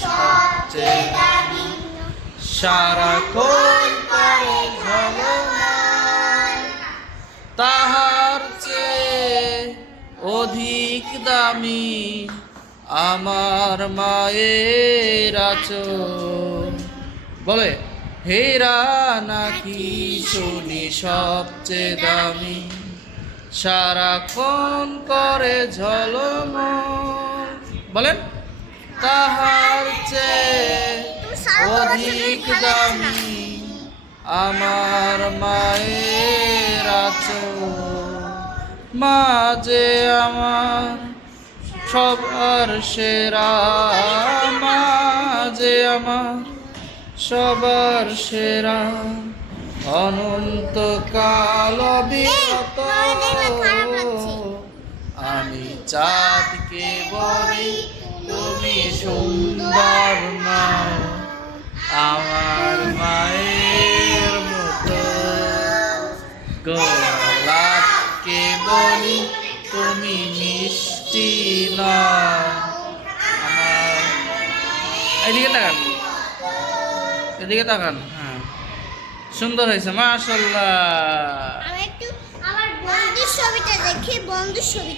সবচেয়ে দামি? করে তাহার চেয়ে অধিক দামি আমার মায়ের আচর বলে, হেরা নাকি শুনি সবচেয়ে দামি? সারাক্ষণ করে ঝলম বলেন তাহার চেয়ে অধিক দামি আমার মায়ের আচর মাঝে আমার সবার সেরা মাঝে আমার সবার সেরা। অনন্তকাল বিরত আমি চাঁদকে বলি তুমি সুন্দর নও আমার মায়ের মতো গোলাপকে বলি তুমি মিষ্টি নও আমার এদিকে তাকান। এদিকে তাকান। সুন্দর হয়েছে মাশাল্লাহ ছবিটা দেখি বন্ধুর ছবিটা